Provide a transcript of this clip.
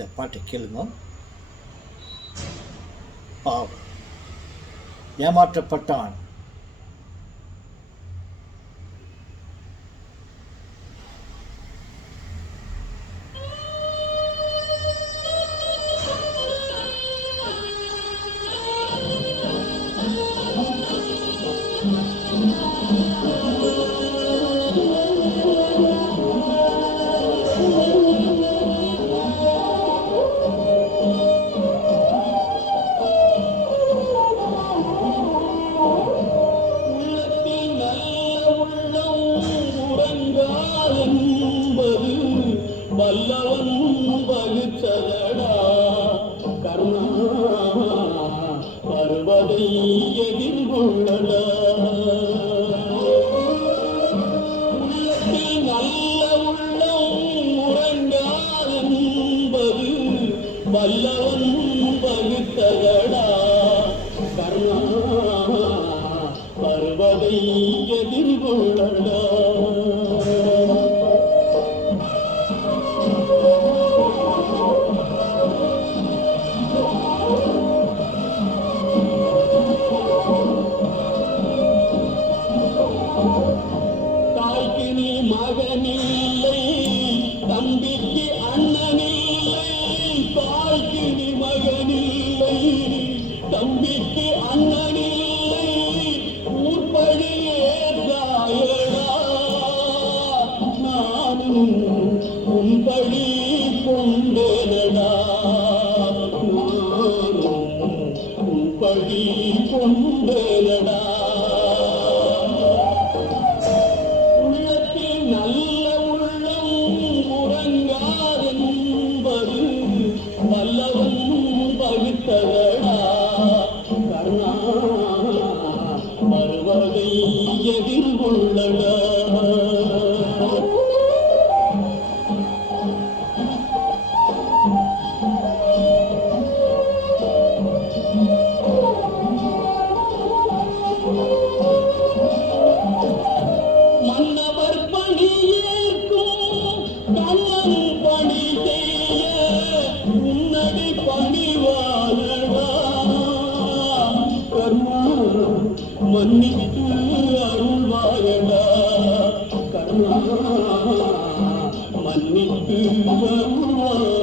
இந்த பாட்டை கேளுங்க. பாவம், ஏமாற்றப்பட்டான். வல்லவன் வகுச்சதடா கர்ணா பருவதை எதிர்கொள்ளடா உள்ளத்தில் நல்ல உள்ளம் உறங்காதென்பது வல்லவன் வகுத்ததடா கர்ணா பருவதை எதிர்கொள்ளடா. தாய்க்கு நீ மகனில்லை, தம்பிக்கு அண்ணனில்லை. தாய்க்கு நீ மகனில்லை, தம்பிக்கு அண்ணனில்லை. ஊர்படி ஏற்றாயடா, நானும் உன்படி கொண்டேனடா. நானும் உன்படி கொண்டேனடா. நல்ல உள்ளம் உறங்காதென்பது வல்லவன் பகுத்ததடா கர்ணா வருவதை எதிர்கொள்ளடா. மன்னவர் பணியேற்கும் கண்ணன் பணி செய்ய உன்னடி பணிவானடா கர்ணா மன்னித்து அருள்வாயடா. கர்ணா மன்னித்து அருள்வாய்.